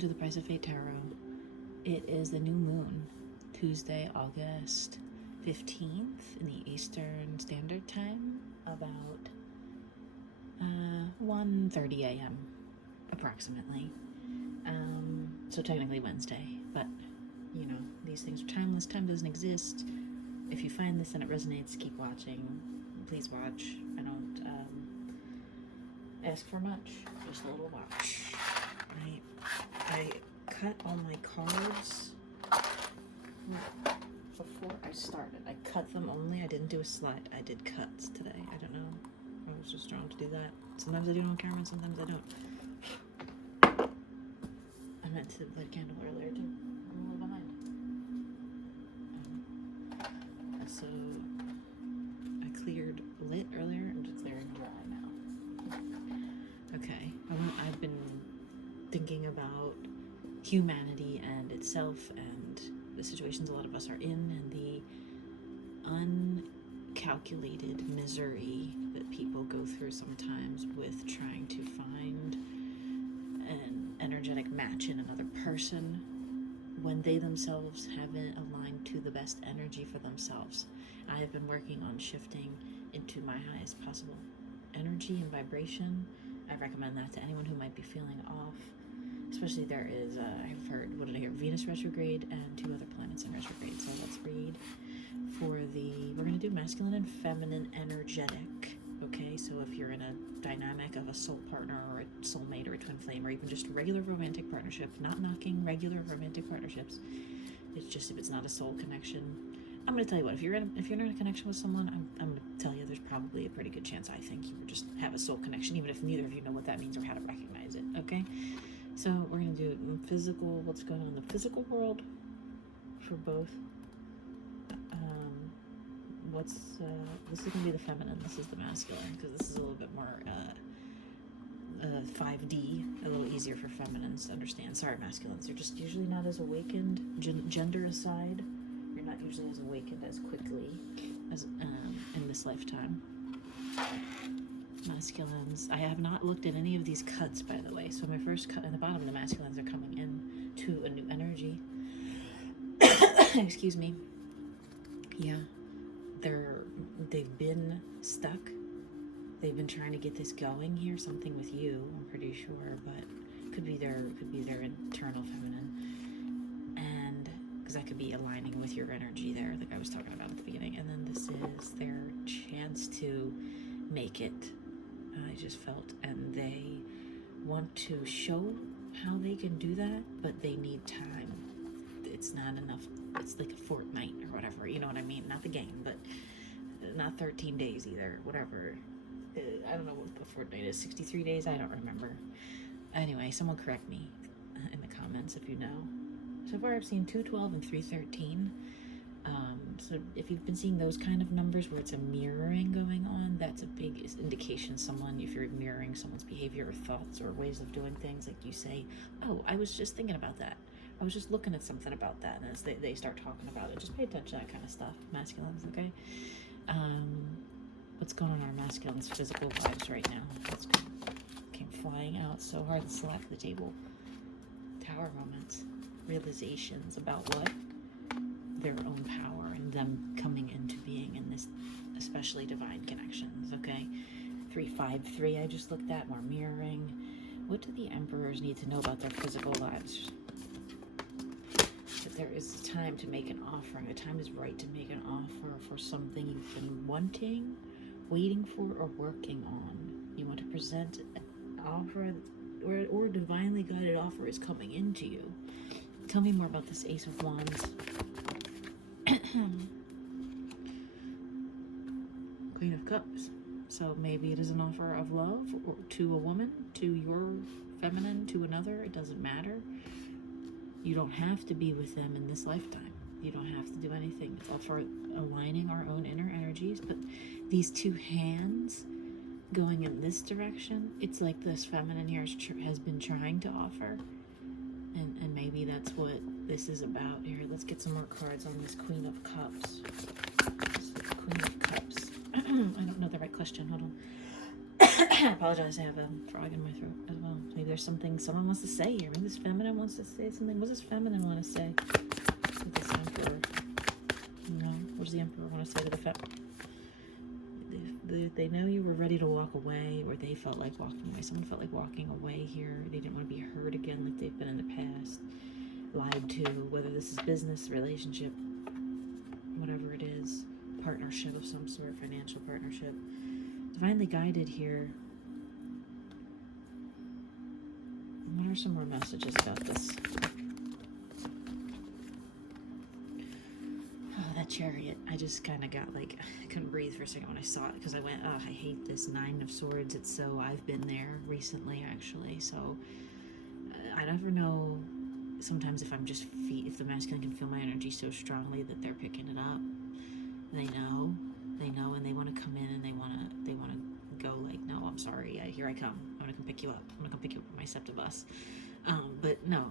to the Price of Fate Tarot. It is the new moon, Tuesday, August 15th in the Eastern Standard Time, about 1:30 a.m. approximately. So technically Wednesday, but you know, these things are timeless. Time doesn't exist. If you find this and it resonates, keep watching. Please watch. I don't ask for much, just a little watch. I cut all my cards before I started. I cut them only. I didn't do a slide. I did cuts today. I don't know. I was just drawn to do that. Sometimes I do it on camera and sometimes I don't. I meant to light a candle earlier too. I'm a little behind. So I cleared lit earlier. I'm just clearing dry now. Okay. I've been thinking about humanity and itself and the situations a lot of us are in and the uncalculated misery that people go through sometimes with trying to find an energetic match in another person when they themselves haven't aligned to the best energy for themselves. I have been working on shifting into my highest possible energy and vibration. I recommend that to anyone who might be feeling off. Especially there is, I've heard, what did I hear? Venus retrograde and 2 other planets in retrograde. So let's read for we're going to do masculine and feminine energetic. Okay, so if you're in a dynamic of a soul partner or a soulmate or a twin flame or even just a regular romantic partnership, not knocking regular romantic partnerships, it's just if it's not a soul connection. I'm going to tell you what, if you're in a connection with someone, I'm going to tell you there's probably a pretty good chance, I think, you would just have a soul connection, even if neither of you know what that means or how to recognize it, okay? So we're going to do physical, what's going on in the physical world for both. This is going to be the feminine, this is the masculine, because this is a little bit more 5D, a little easier for feminines to understand. Sorry, masculines, you're just usually not as awakened, gender aside, you're not usually as awakened as quickly as in this lifetime. Masculines, I have not looked at any of these cuts, by the way, so my first cut in the bottom, the masculines are coming in to a new energy. Excuse me. Yeah, they've been stuck. They've been trying to get this going here, something with you, I'm pretty sure, but could be their internal feminine, and because that could be aligning with your energy there, like I was talking about at the beginning. And then this is their chance to make it, I just felt, and they want to show how they can do that, but they need time. It's not enough. It's like a fortnight or whatever, you know what I mean? Not the game, but not 13 days either, whatever. I don't know what a fortnight is, 63 days? I don't remember. Anyway, someone correct me in the comments if you know. So far I've seen 212 and 313. So if you've been seeing those kind of numbers where it's a mirroring going on, that's a big indication if you're mirroring someone's behavior or thoughts or ways of doing things, like you say, oh, I was just thinking about that. I was just looking at something about that, and as they start talking about it, just pay attention to that kind of stuff, masculines, okay? What's going on in our masculine's physical lives right now? Let's go. Came flying out so hard and slapped the table. Tower moments, realizations about what? Their own power and them coming into being in this, especially divine connections, okay? 353 I just looked at, more mirroring. What do the emperors need to know about their physical lives? That there is time to make an offering. The time is right to make an offer for something you've been wanting, waiting for, or working on. You want to present an offer, or a divinely guided offer is coming into you. Tell me more about this Ace of Wands. Queen of Cups. So maybe it is an offer of love or to a woman, to your feminine, to another. It doesn't matter. You don't have to be with them in this lifetime. You don't have to do anything. It's all for aligning our own inner energies. But these two hands going in this direction, it's like this feminine here has been trying to offer. And maybe that's what this is about. Here, let's get some more cards on this Queen of Cups. Queen of Cups. I don't know the right question. Hold on. I apologize, I have a frog in my throat as well. Maybe there's something someone wants to say here. Maybe this feminine wants to say something. What does this feminine want to say to this emperor? No, what does the emperor want to say to the they know you were ready to walk away, or they felt like walking away. Someone felt like walking away here. They didn't want to be hurt again like they've been in the past. Lied to, whether this is business, relationship, whatever it is, partnership of some sort, financial partnership. Divinely guided here. What are some more messages about this? Oh, that chariot. I just kind of got like, I couldn't breathe for a second when I saw it, because I went, oh, I hate this 9 of Swords. It's so, I've been there recently, actually. So, I never know sometimes if I'm just, if the masculine can feel my energy so strongly that they're picking it up. They know, and they want to come in and they want to go like, no, I'm sorry, here I come. I'm going to come pick you up. I'm going to come pick you up with my SEPTA bus. But no,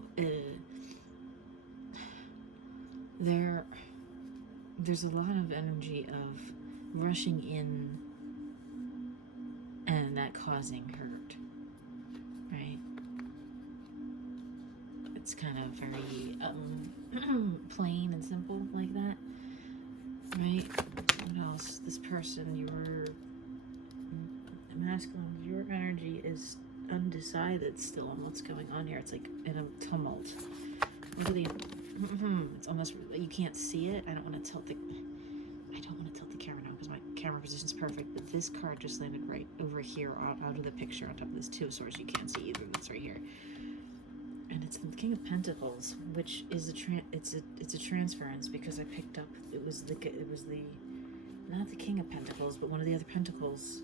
there's a lot of energy of rushing in and that causing hurt, right? It's kind of very plain and simple like that, right? What else? This person, your masculine, your energy is undecided still on what's going on here. It's like in a tumult. Look at the, it's almost, you can't see it. I don't want to tilt the camera now because my camera position's perfect, but this card just landed right over here out of the picture on top of this 2 of Swords. You can't see either. That's right here. And it's the King of Pentacles, which is it's a transference, because I picked up, it was the not the King of Pentacles, but one of the other Pentacles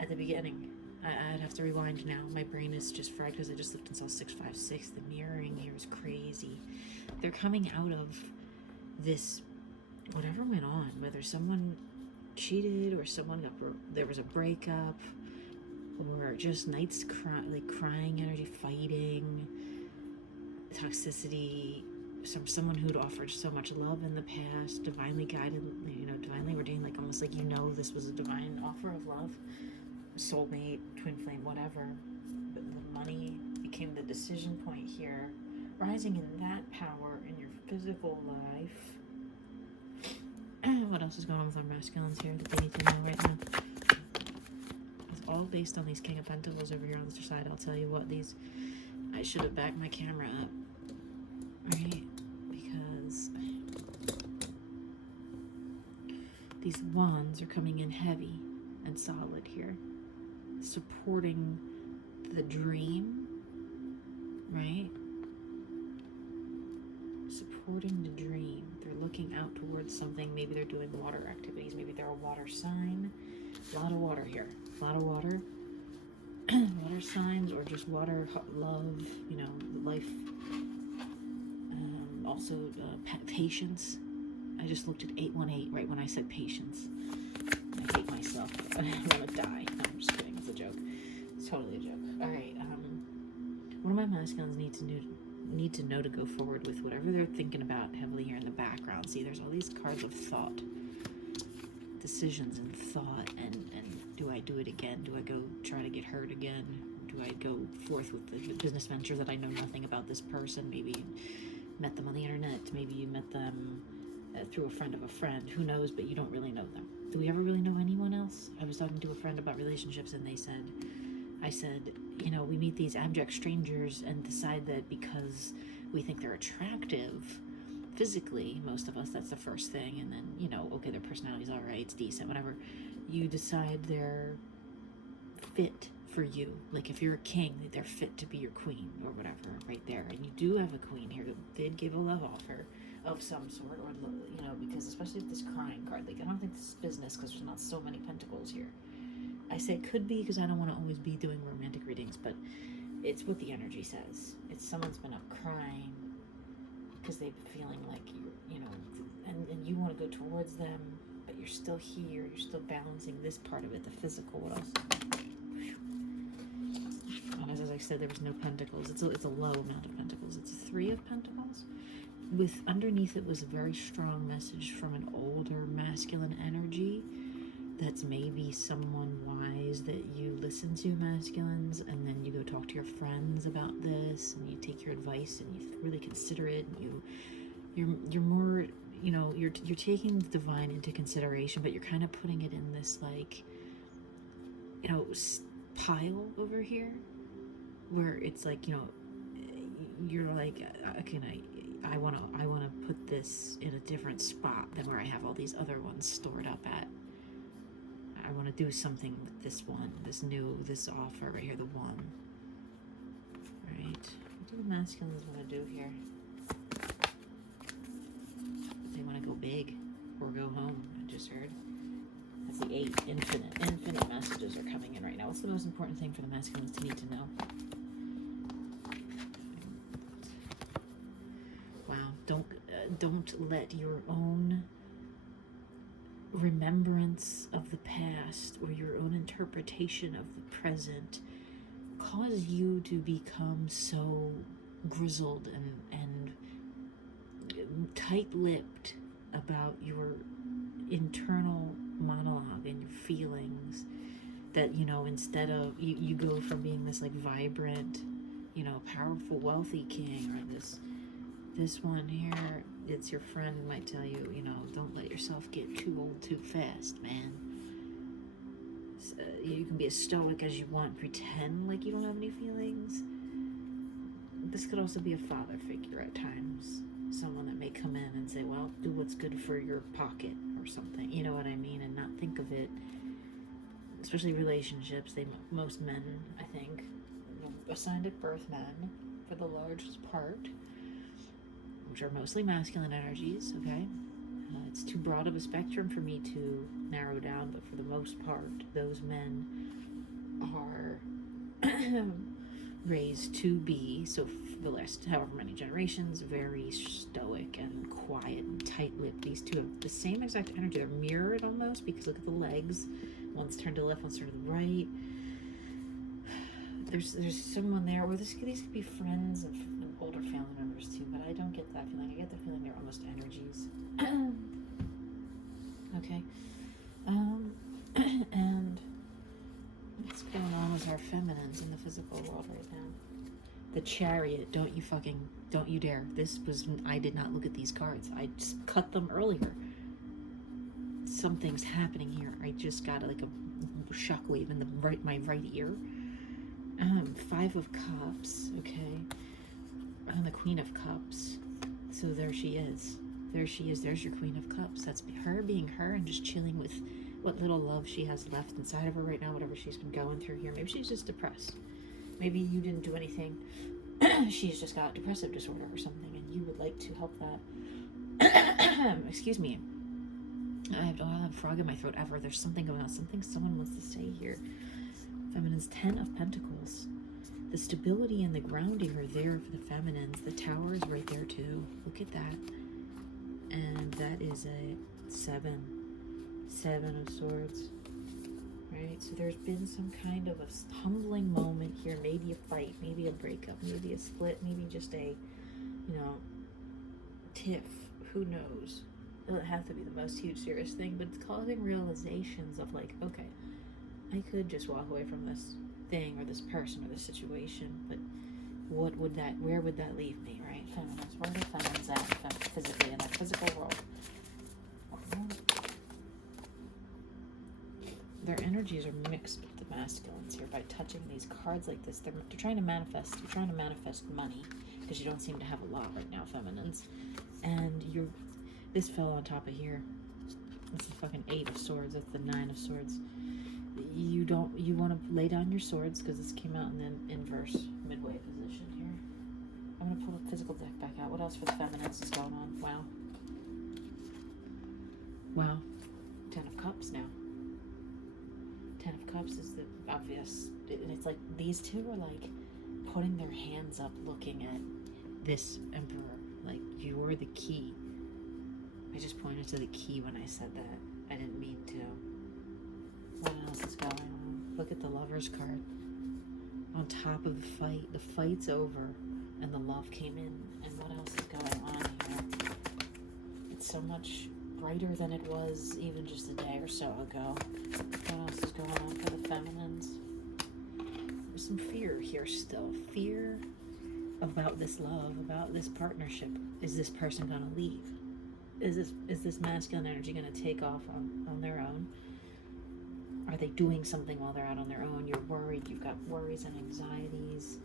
at the beginning. I'd have to rewind now. My brain is just fried because I just looked and saw 656. The mirroring here is crazy. They're coming out of this, whatever went on, whether someone cheated or someone there was a breakup, or just nights crying energy, fighting, toxicity, someone who'd offered so much love in the past, divinely guided, divinely ordained, like almost like this was a divine offer of love, soulmate, twin flame, whatever. But the money became the decision point here, rising in that power in your physical life. What else is going on with our masculines here that they need to know right now? It's all based on these King of Pentacles over here on the other side. I'll tell you what, I should have backed my camera up, right? Because these wands are coming in heavy and solid here, supporting the dream, right? Supporting the dream. They're looking out towards something. Maybe they're doing water activities. Maybe they're a water sign. A lot of water here. A lot of water. Water signs, or just water, love, life. Also, patience. I just looked at 818 right when I said patience. I hate myself. I want to die. No, I'm just kidding. It's a joke. It's totally a joke. All right. One of my masculines need to know to go forward with whatever they're thinking about heavily here in the background. See, there's all these cards of thought, decisions and thought, and do I do it again? Do I go try to get hurt again? Do I go forth with the business venture that I know nothing about this person? Maybe you met them on the internet. Maybe you met them through a friend of a friend. Who knows? But you don't really know them. Do we ever really know anyone else? I was talking to a friend about relationships, and I said, we meet these abject strangers and decide that because we think they're attractive physically, most of us, that's the first thing, and then, okay, their personality's all right, it's decent, whatever. You decide they're fit for you. Like if you're a king, they're fit to be your queen or whatever, right there. And you do have a queen here that did give a love offer of some sort, or, because especially with this crying card, like I don't think this is business because there's not so many pentacles here. I say could be because I don't want to always be doing romantic readings, but it's what the energy says. It's someone's been up crying because they've been feeling like and you want to go towards them, but you're still here. You're still balancing this part of it, the physical. What else? And as I said, there was no pentacles. It's a low amount of pentacles. It's a 3 of pentacles. With underneath it was a very strong message from an older masculine energy that's maybe someone wise that you listen to, masculines, and then you go talk to your friends about this, and you take your advice, and you really consider it, and you're more, you know, you're taking the divine into consideration, but you're kind of putting it in this, like, you know, pile over here, where it's like, you know, you're like, I want to put this in a different spot than where I have all these other ones stored up at. I want to do something with this one, this offer right here, the one. Right? What do the masculines want to do here? They want to go big or go home, I just heard. That's the 8. Infinite messages are coming in right now. What's the most important thing for the masculines to need to know? Wow, don't let your own remembrance of the past or your own interpretation of the present cause you to become so grizzled and tight-lipped about your internal monologue and your feelings, that, you know, instead of you go from being this like vibrant, you know, powerful, wealthy king, or this one here, it's your friend who might tell you, you know, don't let yourself get too old too fast, man. You can be as stoic as you want, pretend like you don't have any feelings. This could also be a father figure at times, someone that may come in and say, well, do what's good for your pocket or something, you know what I mean, and not think of it, especially relationships. Most men, I think, assigned at birth, men, for the largest part, which are mostly masculine energies, okay? It's too broad of a spectrum for me to narrow down, but for the most part, those men are raised to be, so for the last however many generations, very stoic and quiet and tight-lipped. These two have the same exact energy. They're mirrored almost, because look at the legs. One's turned to the left, one's turned to the right. There's someone there, or these could be friends of older family members too, but I don't get that feeling. I get the feeling they're almost energies. Okay. And what's going on with our feminines in the physical world right now? The Chariot, don't you dare. I did not look at these cards. I just cut them earlier. Something's happening here. I just got like a shockwave in my right ear. 5 of Cups, okay. And the Queen of Cups. So there she is. There's your Queen of Cups. That's her being her and just chilling with what little love she has left inside of her right now, whatever she's been going through here. Maybe she's just depressed. Maybe you didn't do anything. She's just got depressive disorder or something, and you would like to help that. Excuse me. I don't have a frog in my throat ever. There's something going on. Someone wants to say here. Feminines, 10 of Pentacles. The stability and the grounding are there for the feminines. The Tower is right there too. Look at that. And that is a 7 of Swords. Right? So there's been some kind of a humbling moment here. Maybe a fight, maybe a breakup, maybe a split, maybe just a, you know, tiff. Who knows? It doesn't have to be the most huge serious thing, but it's causing realizations of like, okay, I could just walk away from this thing or this person or this situation, but where would that leave me, right? Feminines, where are the feminines at physically in that physical world? Their energies are mixed with the masculines here by touching these cards like this. They're trying to manifest. You're trying to manifest money because you don't seem to have a lot right now, feminines. And this fell on top of here. It's the fucking 8 of Swords. That's the 9 of Swords. You want to lay down your swords because this came out in the inverse midway position here. I'm going to pull the physical deck back out. What else for the feminines is going on? Wow. 10 of Cups now. 10 of Cups is the obvious. And it's like these two are like putting their hands up looking at this Emperor. Like, you're the key. I just pointed to the key when I said that. I didn't mean to. What else is going on? Look at the Lover's card. On top of the fight. The fight's over. And the love came in. And what else is going on here? It's so much brighter than it was even just a day or so ago. What else is going on for the feminines? There's some fear here still. Fear about this love, about this partnership. Is this person going to leave? Is this masculine energy going to take off on their own? Are they doing something while they're out on their own? You're worried. You've got worries and anxieties.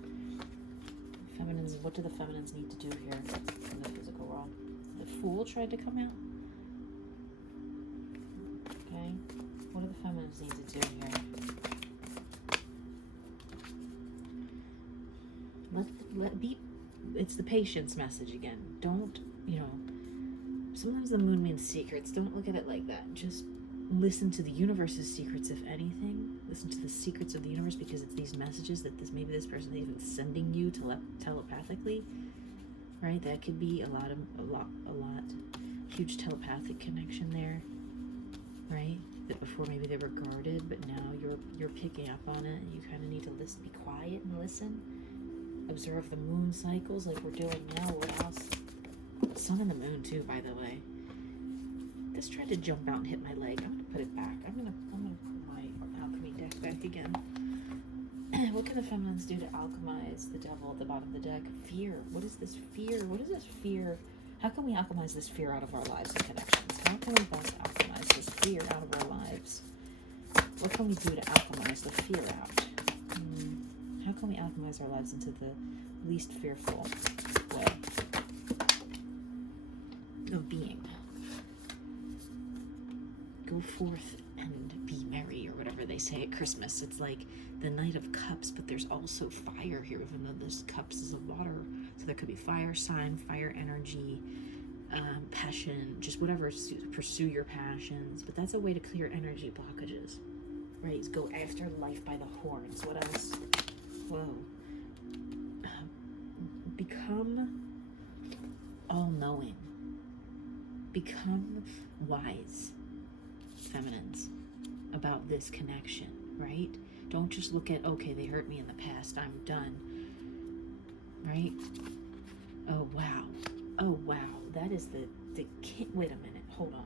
Feminines, what do the feminines need to do here in the physical world? The Fool tried to come out. Okay. What do the feminines need to do here? It's the patience message again. Don't, sometimes the moon means secrets. Don't look at it like that. Just listen to the universe's secrets, if anything. Listen to the secrets of the universe, because it's these messages that maybe this person is even sending you telepathically, right? That could be a lot, huge telepathic connection there, right? That before maybe they were guarded, but now you're picking up on it, and you kind of need to listen, be quiet and listen. Observe the moon cycles like we're doing now. What else? Sun and the moon too, by the way. This tried to jump out and hit my leg. I'm gonna put it back. I'm gonna put my alchemy deck back again. What can the feminines do to alchemize the devil at the bottom of the deck? Fear. What is this fear? What is this fear? How can we alchemize this fear out of our lives and connections? How can we best alchemize this fear out of our lives? What can we do to alchemize the fear out? How can we alchemize our lives into the least fearful way of being? Go forth and be merry, or whatever they say at Christmas. It's like the Knight of Cups, but there's also fire here, even though this cups is of water. So there could be fire sign, fire energy, passion, just whatever, pursue your passions. But that's a way to clear energy blockages, right? Go after life by the horns. What else? Whoa. Become all-knowing. Become wise, feminines, about this connection, right? Don't just look at, okay, they hurt me in the past, I'm done, right? Oh, wow. Oh, wow. That is the king. Wait a minute. Hold on.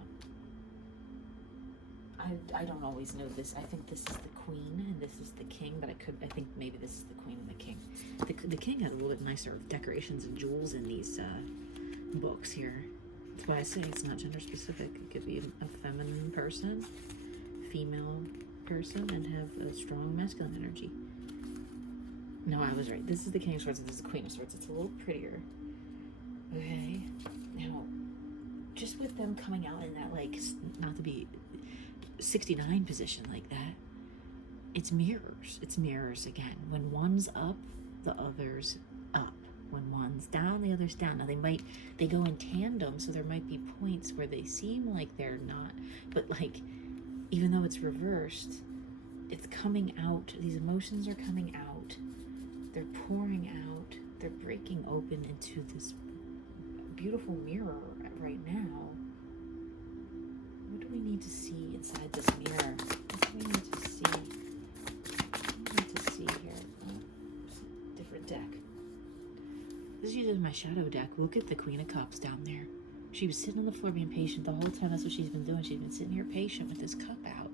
I don't always know this. I think this is the queen and this is the king, but I think maybe this is the queen and the king. The king had a little bit nicer decorations and jewels in these books here. That's why I say it's not gender specific. It could be a feminine person, female person, and have a strong masculine energy. No, I was right. This is the King of Swords and this is the Queen of Swords. It's a little prettier. Okay. Now, just with them coming out in that, like, not to be 69 position like that, it's mirrors. It's mirrors again. When one's up, the other's up. When one's down, the other's down. Now they go in tandem, so there might be points where they seem like they're not, but like, even though it's reversed, it's coming out. These emotions are coming out. They're pouring out. They're breaking open into this beautiful mirror right now. What do we need to see inside this mirror? What do we need to see? What do we need to see here? Oh, different deck. This is my shadow deck. Look at the Queen of Cups down there. She was sitting on the floor being patient the whole time. That's what she's been doing. She's been sitting here patient with this cup out,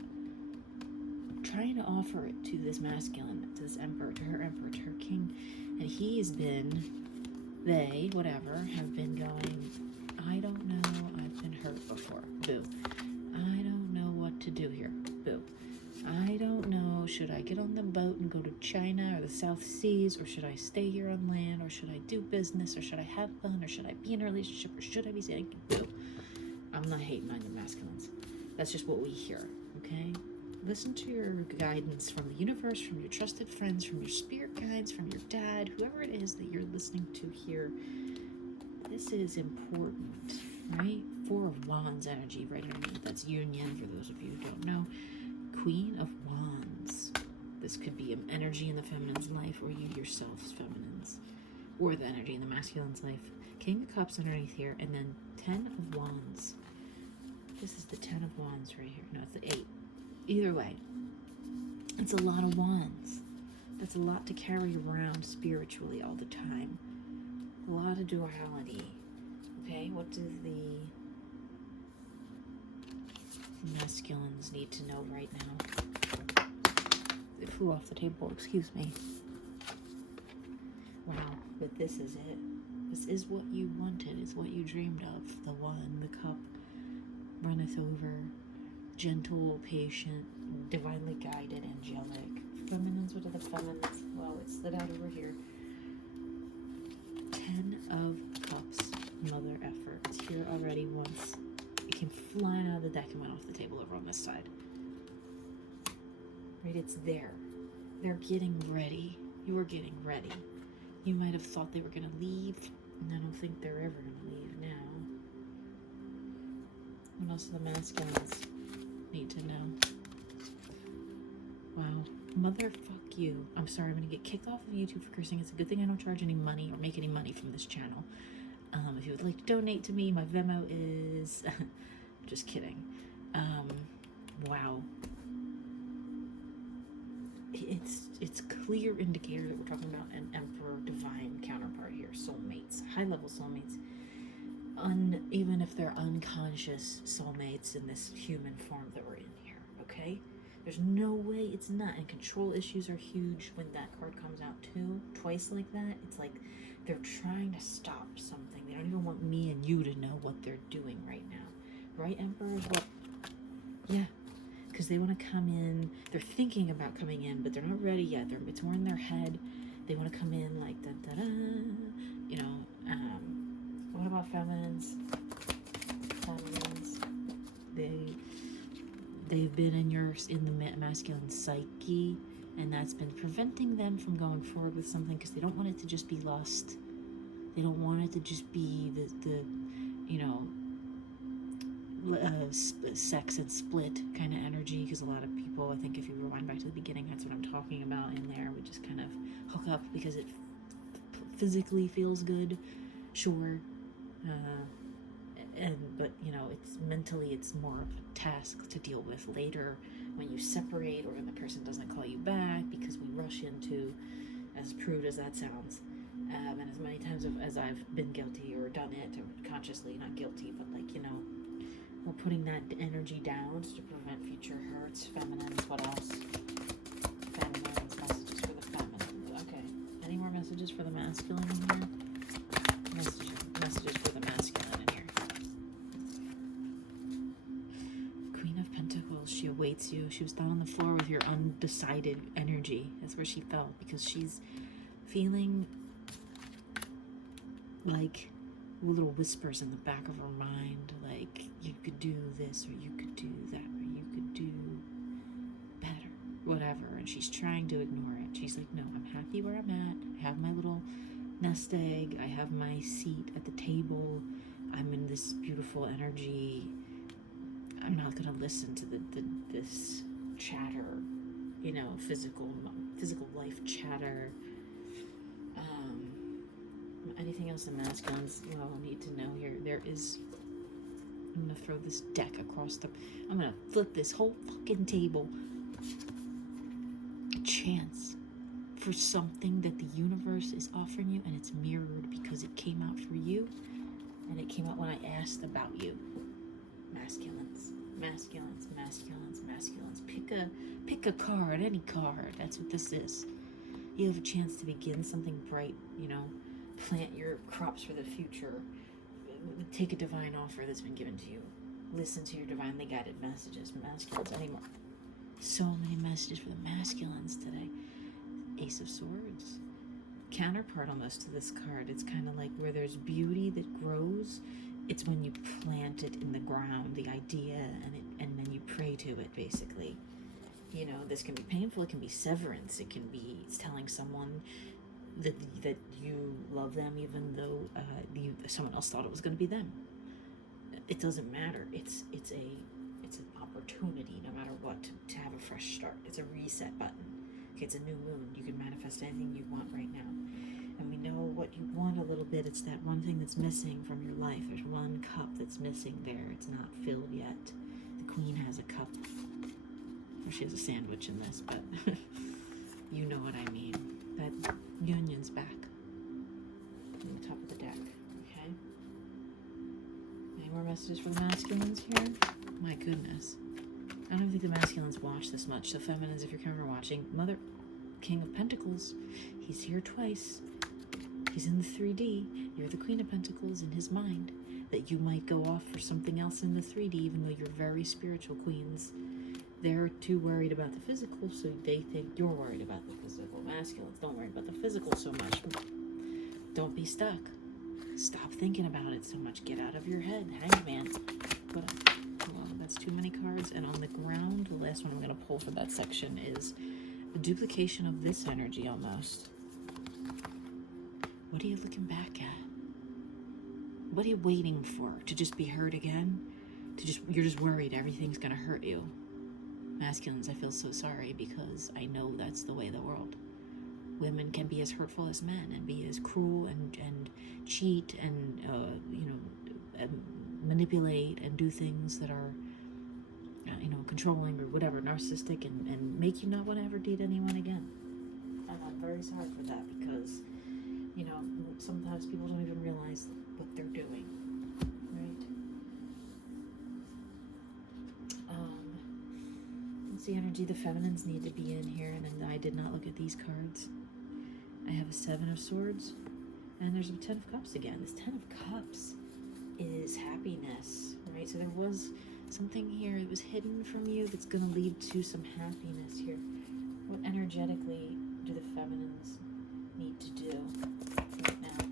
trying to offer it to this masculine, to this emperor, to her king. And he's been, they, whatever, have been going, I don't know, I've been hurt before. Boo. I don't know what to do here. Boo. I don't know, should I get on the boat and go to China or the South Seas, or should I stay here on land, or should I do business, or should I have fun, or should I be in a relationship, or should I be saying, boo. I'm not hating on your masculines. That's just what we hear, okay? Listen to your guidance from the universe, from your trusted friends, from your spirit guides, from your dad, whoever it is that you're listening to here. This is important, right? Four of Wands energy right underneath. That's union, for those of you who don't know. Queen of Wands. This could be an energy in the feminine's life, or you yourselves, feminines, or the energy in the masculine's life. King of Cups underneath here, and then 10 of Wands. This is the 10 of Wands right here. No, it's the 8. Either way, it's a lot of wands. That's a lot to carry around spiritually all the time. A lot of duality. Okay, what does the Masculines need to know right now. It flew off the table, excuse me. Wow, but this is it. This is what you wanted. It's what you dreamed of. The one, the cup, runneth over, gentle, patient, divinely guided, angelic. Feminines, what are the feminines? Well, it slid out over here. 10 of Cups, Mother Effort. It's here already once. It came flying out of the deck and went off the table over on this side. Right, it's there. They're getting ready. You're getting ready. You might have thought they were going to leave, and I don't think they're ever going to leave now. What else do the masculines need to know? Wow. Motherfuck you. I'm sorry, I'm going to get kicked off of YouTube for cursing. It's a good thing I don't charge any money or make any money from this channel. If you would like to donate to me, my Venmo is... just kidding. Wow. It's clear indicator that we're talking about an Emperor divine counterpart here. Soulmates. High-level soulmates. Even if they're unconscious soulmates in this human form that we're in here. Okay? There's no way it's not. And control issues are huge when that card comes out too. Twice like that. It's like they're trying to stop something. They don't even want me and you to know what they're doing right now. Right, Emperors? What? Yeah. Because they want to come in. They're thinking about coming in, but they're not ready yet. It's more in their head. They want to come in like da-da-da. You know, what about feminines? Feminines. They've been in the masculine psyche, and that's been preventing them from going forward with something because they don't want it to just be lust. They don't want it to just be the you know, sex and split kind of energy, because a lot of people, I think if you rewind back to the beginning, that's what I'm talking about in there. We just kind of hook up because it physically feels good, sure, but you know, it's mentally, it's more of a task to deal with later when you separate or when the person doesn't call you back, because we rush into, as prude as that sounds, and as many times as I've been guilty or done it, or consciously not guilty, but like, you know, we're putting that energy down to prevent future hurts. Feminines, what else? Feminines, messages for the feminine. Okay, any more messages for the masculine in here? Messages for the masculine in here. Queen of Pentacles, she awaits you. She was down on the floor with your undecided energy. That's where she fell, because she's feeling like little whispers in the back of her mind, like you could do this, or you could do that, or you could do better, whatever. And she's trying to ignore it. She's like, no, I'm happy where I'm at. I have my little nest egg. I have my seat at the table. I'm in this beautiful energy. I'm not going to listen to this chatter, you know, physical life chatter. Anything else in masculines? Well, I need to know here. There is... I'm going to throw this deck across the... I'm going to flip this whole fucking table. A chance for something that the universe is offering you, and it's mirrored because it came out for you, and it came out when I asked about you. Masculines. Masculines, masculines, masculines. Pick a card, any card. That's what this is. You have a chance to begin something bright, you know. Plant your crops for the future. Take a divine offer that's been given to you. Listen to your divinely guided messages. Masculines anymore. So many messages for the masculines today. Ace of Swords. Counterpart almost to this card. It's kind of like where there's beauty that grows. It's when you plant it in the ground, the idea, and then you pray to it, basically. You know, this can be painful. It can be severance. It can be telling someone that you love them, even though someone else thought it was going to be them. It doesn't matter. It's an opportunity, no matter what, to have a fresh start. It's a reset button. Okay, it's a new moon. You can manifest anything you want right now, and we know what you want a little bit. It's that one thing that's missing from your life. There's one cup that's missing there. It's not filled yet. The Queen has a cup, or she has a sandwich in this, but you know what I mean. That union's back on the top of the deck. Okay. Any more messages for the masculines here? My goodness. I don't think the masculines watch this much. So feminines, if you're camera watching, Mother, King of Pentacles, he's here twice. He's in the 3D. You're the Queen of Pentacles in his mind. That you might go off for something else in the 3D, even though you're very spiritual queens. They're too worried about the physical, so they think you're worried about the physical. Masculines don't worry about the physical so much. Don't be stuck. Stop thinking about it so much. Get out of your head. Hangman. Hold on, that's too many cards. And on the ground, the last one I'm going to pull for that section is a duplication of this energy almost. What are you looking back at? What are you waiting for? To just be hurt again? You're just worried everything's gonna hurt you. Masculines, I feel so sorry because I know that's the way of the world. Women can be as hurtful as men and be as cruel and cheat and manipulate and do things that are controlling or whatever, narcissistic, and make you not want to ever date anyone again. And I'm very sorry for that because sometimes people don't even realize what they're doing, right? What's the energy the feminines need to be in here? And I did not look at these cards. I have a 7 of Swords, and there's a 10 of Cups again. This 10 of Cups is happiness, right? So there was something here that was hidden from you that's going to lead to some happiness here. What energetically do the feminines need to do right now?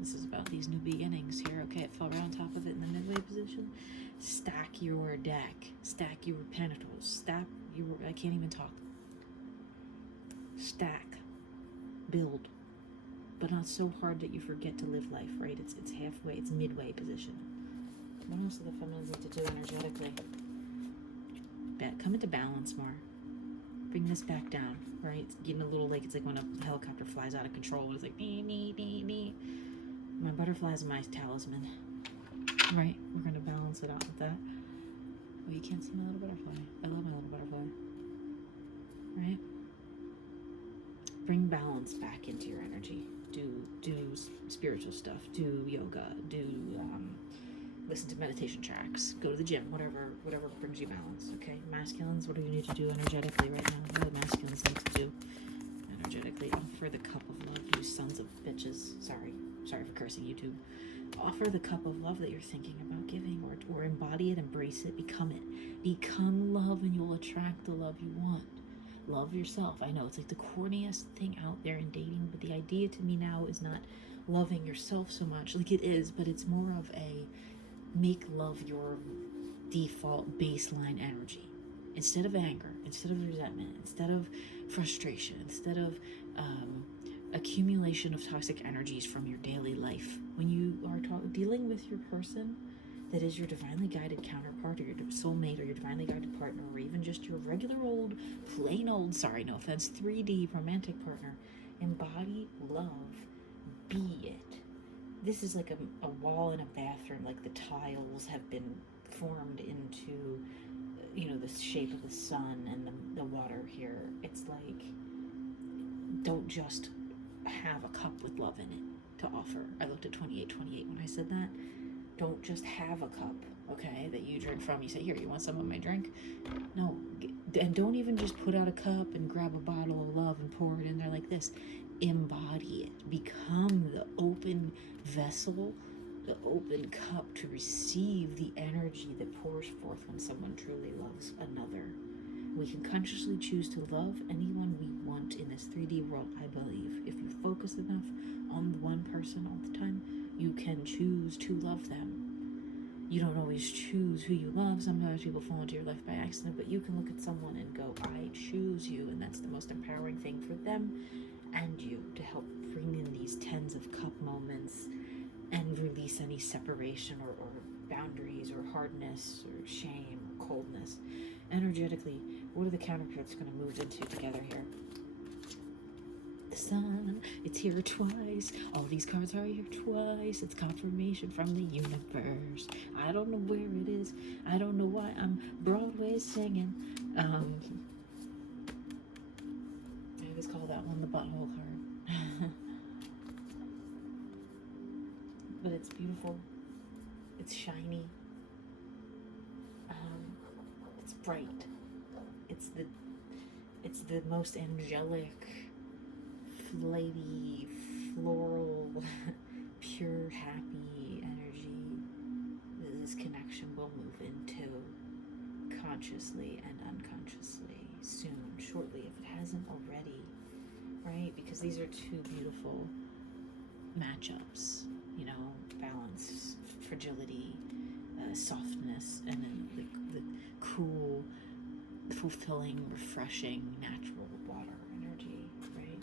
This is about these new beginnings here. Okay, it fell right on top of it in the midway position. Stack your deck. Stack your pentacles. Stack your... I can't even talk. Stack. Build. But not so hard that you forget to live life, right? It's halfway. It's midway position. What else do the feminines need to do energetically? Come into balance more. Bring this back down, right? It's getting a little like, it's like when a helicopter flies out of control. It's like, me, me, me, me. My butterfly's my talisman. Right? We're going to balance it out with that. Oh, you can't see my little butterfly. I love my little butterfly. Right? Bring balance back into your energy. Do spiritual stuff. Do yoga. Listen to meditation tracks. Go to the gym. Whatever brings you balance. Okay? Masculines, what do you need to do energetically right now? What do the masculines need to do energetically? Offer the cup of love, you sons of bitches. Sorry for cursing, YouTube. Offer the cup of love that you're thinking about giving, or embody it, embrace it, become it. Become love, and you'll attract the love you want. Love yourself. I know it's like the corniest thing out there in dating, but the idea to me now is not loving yourself so much. Like it is, but it's more of a make love your default baseline energy. Instead of anger, instead of resentment, instead of frustration, instead of accumulation of toxic energies from your daily life. When you are dealing with your person that is your divinely guided counterpart, or your soulmate, or your divinely guided partner, or even just your regular old, plain old, sorry, no offense, 3D romantic partner, embody love, be it. This is like a wall in a bathroom, like the tiles have been formed into, the shape of the sun and the water here. It's like, don't just have a cup with love in it to offer. I looked at 2828 when I said that. Don't just have a cup, okay, that you drink from. You say, here, you want some of my drink? No, and don't even just put out a cup and grab a bottle of love and pour it in there like this. Embody it. Become the open vessel, the open cup to receive the energy that pours forth when someone truly loves another. We can consciously choose to love anyone we want in this 3D world, I believe. If you focus enough on the one person all the time, you can choose to love them. You don't always choose who you love. Sometimes people fall into your life by accident, but you can look at someone and go, I choose you, and that's the most empowering thing for them and you, to help bring in these tens of cup moments and release any separation or boundaries or hardness or shame or coldness. Energetically, what are the counterparts going to move into together here? The sun, it's here twice. All these cards are here twice. It's confirmation from the universe. I don't know where it is. I don't know why I'm Broadway singing. I always call that one the butthole card. But it's beautiful. It's shiny. bright. It's the most angelic, flighty, floral, pure, happy energy that this connection will move into consciously and unconsciously soon, shortly, if it hasn't already, right? Because these are two beautiful matchups, you know, balance, fragility, softness, and then the cool, fulfilling, refreshing, natural water energy, right?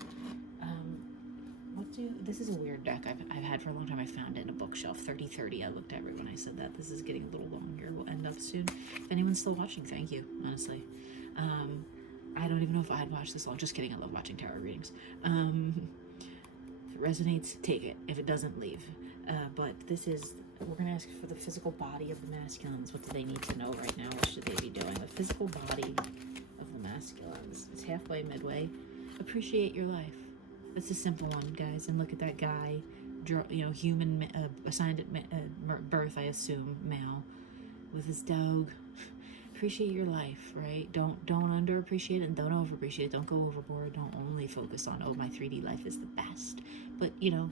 This is a weird deck I've had for a long time. I found it in a bookshelf, 3030. I looked at it when I said that. This is getting a little long here. We'll end up soon. If anyone's still watching, thank you, honestly. I don't even know if I'd watch this long. Just kidding, I love watching tarot readings. If it resonates, take it. If it doesn't, leave. But this is, we're going to ask for the physical body of the masculines. What do they need to know right now? What should they be doing? The physical body of the masculines. It's halfway, midway. Appreciate your life. It's a simple one, guys. And look at that guy, you know, human, assigned at birth, I assume, male, with his dog. Appreciate your life, right? Don't underappreciate it and don't overappreciate it. Don't go overboard. Don't only focus on, oh, my 3D life is the best. But, you know,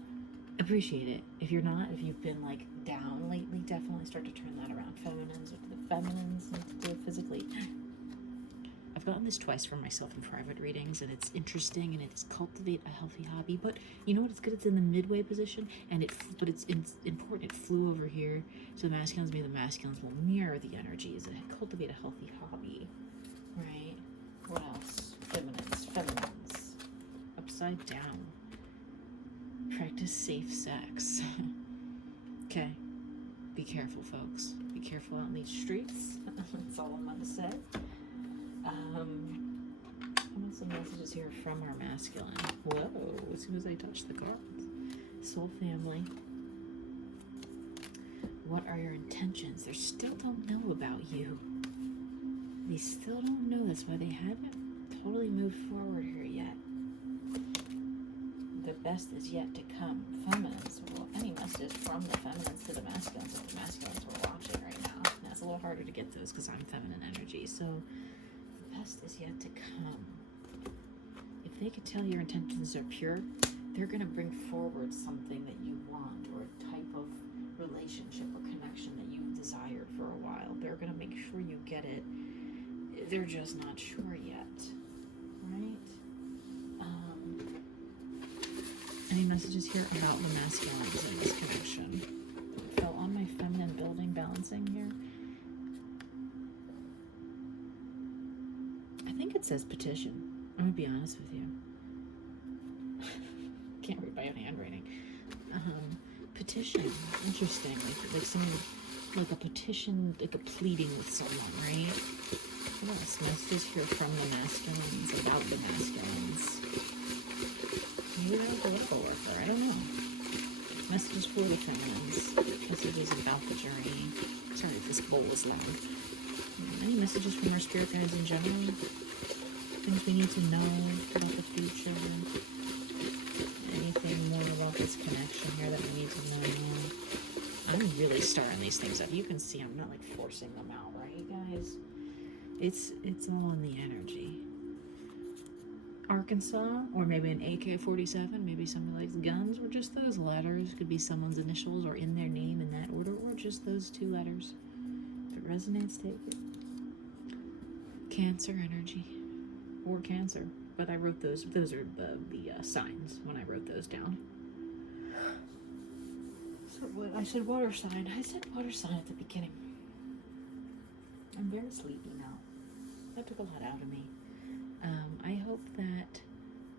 appreciate it. If you're not, if you've been like down lately, definitely start to turn that around. Feminines, what do the feminines need to do physically? I've gotten this twice for myself in private readings, and it's interesting, and it's cultivate a healthy hobby. But you know what? It's good. It's in the midway position, and but it's important. It flew over here, so the masculines will mirror the energies and cultivate a healthy hobby, right? What else? Feminines, upside down. Practice safe sex. Okay. Be careful, folks. Be careful out in these streets. That's all I'm going to say. How about some messages here from our masculine? Whoa, as soon as I touch the cards. Soul family. What are your intentions? They still don't know about you. They still don't know. That's why they haven't totally moved forward here yet. The best is yet to come. Feminines. Well, any message from the feminines to the masculines, if the masculines were watching right now. Now it's a little harder to get those because I'm feminine energy. So the best is yet to come. If they could tell your intentions are pure, they're going to bring forward something that you want, or a type of relationship or connection that you've desired for a while. They're going to make sure you get it. They're just not sure yet, right? Any messages here about the masculines in this connection? I felt on my feminine building balancing here. I think it says petition. I'm going to be honest with you. Can't read my own handwriting. Petition. Interesting. Like someone, like a petition, like a pleading with someone, right? What else? Messages here from the masculines, about the masculines. Maybe that was a local worker. I don't know. Messages for the feminines. Messages about the journey. Sorry if this bowl is long. Any messages from our spirit guides in general? Things we need to know about the future? Anything more about this connection here that we need to know more? I'm really starring these things up. You can see I'm not like forcing them out, right, guys? It's all in the energy. Arkansas, or maybe an AK-47, maybe somebody likes guns, or just those letters. Could be someone's initials or in their name in that order, or just those two letters. If it resonates, take it. Cancer energy, or Cancer. But I wrote those are the signs when I wrote those down. So what, I said water sign. I said water sign at the beginning. I'm very sleepy now. That took a lot out of me. I hope that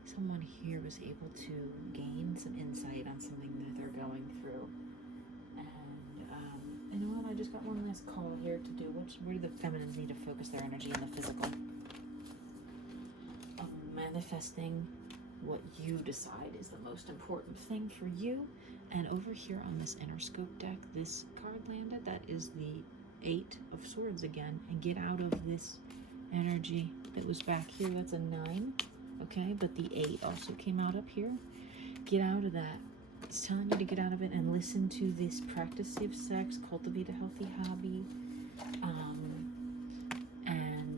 someone here was able to gain some insight on something that they're going through. And you know what? I just got one last call here to do. Where do the feminines need to focus their energy in the physical? Manifesting what you decide is the most important thing for you. And over here on this Interscope deck, this card landed. That is the 8 of Swords again. And get out of this energy that was back here. That's a 9. Okay, but the 8 also came out up here. Get out of that. It's telling you to get out of it and listen to this. Practice safe sex, cultivate a healthy hobby, and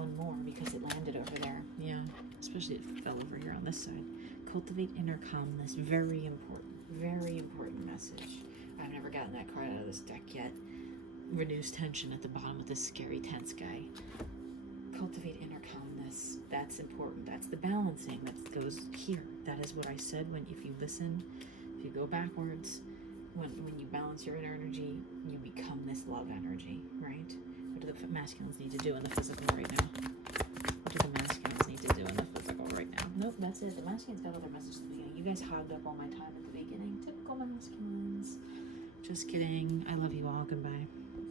one more because it landed over there. Yeah, especially if it fell over here on this side. Cultivate inner calmness. Very important message. I've never gotten that card out of this deck yet. Reduce tension at the bottom of this scary tense guy. Cultivate inner calmness. That's important. That's the balancing that goes here. That is what I said when, if you listen, if you go backwards, when you balance your inner energy, you become this love energy, right? What do the masculines need to do in the physical right now? What do the masculines need to do in the physical right now? Nope, that's it. The masculines got all their messages at the beginning. You guys hogged up all my time at the beginning. Typical masculines. Just kidding. I love you all. Goodbye.